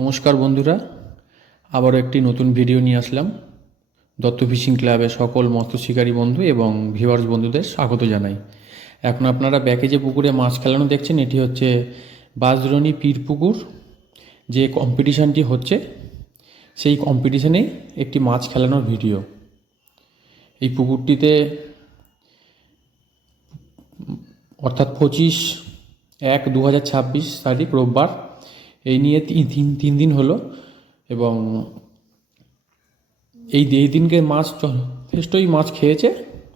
নমস্কার বন্ধুরা, আবারও একটি নতুন ভিডিও নিয়ে আসলাম। দত্ত ফিশিং ক্লাবের সকল মৎস্য শিকারী বন্ধু এবং ভিউয়ার্স বন্ধুদের স্বাগত জানাই। এখন আপনারা ব্যাকে যে পুকুরে মাছ খেলানো দেখছেন, এটি হচ্ছে বাজরনি পীর পুকুর। যে কম্পিটিশানটি হচ্ছে, সেই কম্পিটিশানেই একটি মাছ খেলানোর ভিডিও। এই পুকুরটিতে অর্থাৎ পঁচিশ এক দু হাজার ছাব্বিশ তারিখ রোববার এই নিয়ে তিন তিন দিন হলো এবং এই দিনকে মাছ যথেষ্টই মাছ খেয়েছে।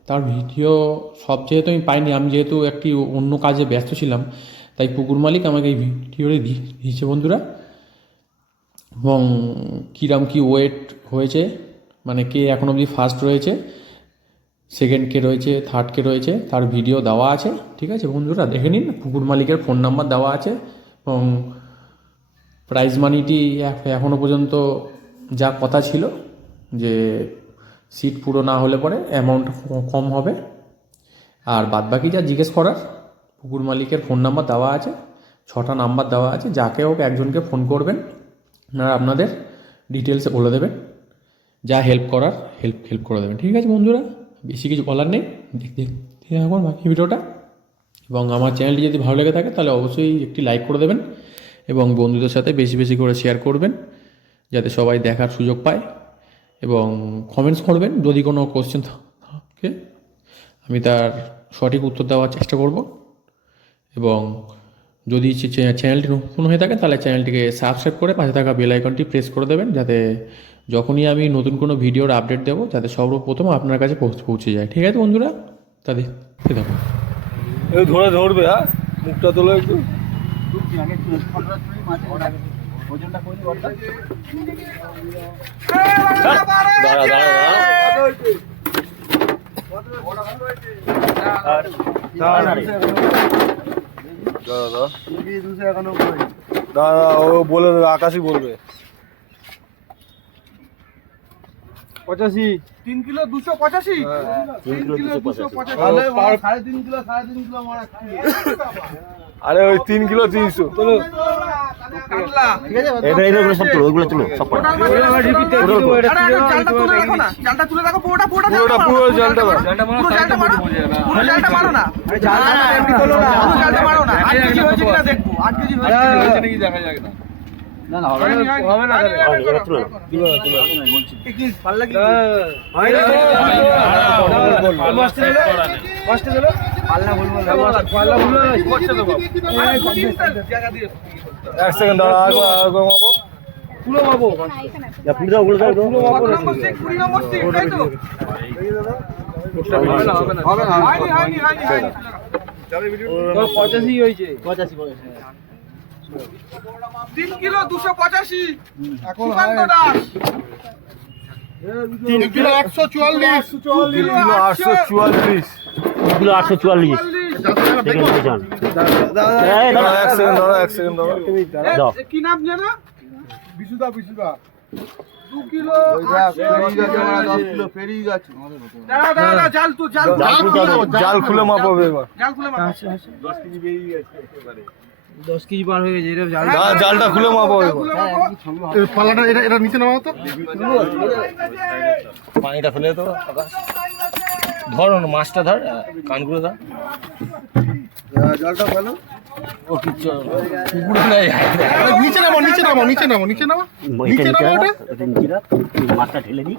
তার ভিডিও সব যেহেতু আমি পাইনি, আমি যেহেতু একটি অন্য কাজে ব্যস্ত ছিলাম, তাই পুকুর মালিক আমাকে এই ভিডিওটি দিয়েছে বন্ধুরা। এবং কীরাম কী ওয়েট হয়েছে মানে কে এখন অবধি ফার্স্ট রয়েছে, সেকেন্ড কে রয়েছে, থার্ড কে রয়েছে, তার ভিডিও দেওয়া আছে, ঠিক আছে বন্ধুরা? দেখে নিন, পুকুর মালিকের ফোন নাম্বার দেওয়া আছে এবং প্রাইজ মানিটি এখনও পর্যন্ত যা কথা ছিল, যে সিট পুরো না হলে পরে অ্যামাউন্ট কম হবে। আর বাদবাকি যা জিজ্ঞেস করার, পুকুর মালিকের ফোন নাম্বার দেওয়া আছে, ছটা নাম্বার দেওয়া আছে, যাকে হোক একজনকে ফোন করবেন আপনারা আপনাদের ডিটেলসে বলে দেবেন, যা হেল্প করার হেল্প হেল্প করে দেবেন। ঠিক আছে বন্ধুরা, বেশি কিছু বলার নেই দেখতে দেখতে থাকুন বাকি ভিডিওটা এবং আমার চ্যানেলটি যদি ভালো লেগে থাকে, তাহলে অবশ্যই একটি লাইক করে দেবেন। এবং বন্ধুদের সাথে বেশি বেশি করে শেয়ার করবেন, যাতে সবাই দেখার সুযোগ পায় এবং কমেন্টস করবেন। যদি কোনো কোশ্চেন থাকে, আমি তার সঠিক উত্তর দেওয়ার চেষ্টা করব। এবং যদি চ্যানেলটি নতুন হয়ে থাকে, তাহলে চ্যানেলটিকে সাবস্ক্রাইব করে পাশে থাকা বেল আইকনটি প্রেস করে দেবেন, যাতে যখনই আমি নতুন কোনো ভিডিওর আপডেট দেবো, যাতে সর্বপ্রথম আপনার কাছে পৌঁছে যায়। ঠিক আছে বন্ধুরা? তাদের ধরে ধরবে হ্যাঁ? মুখটা তোলো একটু। দাঁড়া দাঁড়া দাঁড়া দাঁড়া ও বলে আকাশই বলবে। পঁচাশি তিন কিলো দুশো পঁচাশি তিন কিলো দুশো পঁচাশি সাড়ে তিন কিলো সাড়ে তিন কিলো মারা আরে ওই তিন কিলো তিনশো তোলো কাতলা এটা এটা না না হয়েছে হয়েছে হবে না। এক সেকেন্ড দাও দাও কুড়ি নম্বর সিট, তাই তো? হয়নি, হয়নি, হয়নি। পঁচাশি হয়েছে তিন কিলো দুশো পঁচাশি। তিন কিলো একশো চুয়াল্লিশ। আটশো চুয়াল্লিশ। আটশো চুয়াল্লিশ। জাল খুলে মাপাবে এবার। জাল খুলে দশ কেজি বেরিয়ে গেছে 10 কেজি পার হয়ে গেছে এটা জালটা জালটা খুলে মাপো হ্যাঁ, হ্যাঁ, হ্যাঁ। পালাটা এটা এটা নিচে নামাও তো। পানিটা ফেলে তো ধর মাছটা ধর কানগুলো ধর। জলটা ভালো ও নিচে নামো নিচে নামো নিচে নামো নিচে নামো। মাছটা ঠেলে দিই।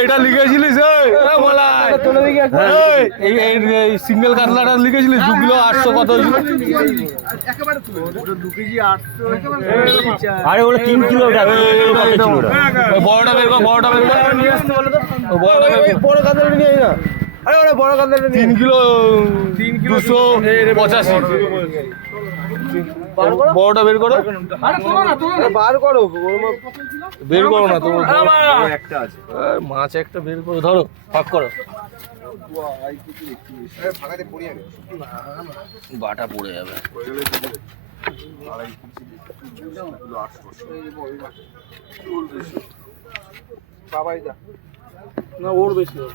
এটা লিখেছিলিস এই? সিঙ্গেল কাতলাটা লিখেছিলিস দু কিলো আটশো কত আরে ওটা তিন কিলো তিন কিলো? বড়টা বের কর বড়টা বের কর বড়টা বড় কাঁদাটা নিয়ে না আরে ওরা বড় কাঁদাটা নিয়ে তিন কিলো দুশো পঁচাশি বড়টা বের করো। বার করো। বের করো না তোমার মাছ একটা বের করো ধরো ফাঁক করো। বাটা পড়ে যাবে। বাবাই না ওর বেশি হবে।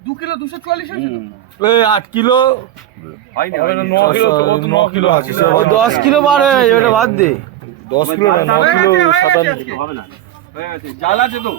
দু কিলো দুশো চুয়াল্লিশ এই আট কিলো? ন কিলো ও তো ন কিলো আছে। দশ কিলো বাড়ে এটা বাদ দে। দশ কিলো না ন কিলো হয়ে সাতান্ন আজকে। জাল আছে তো?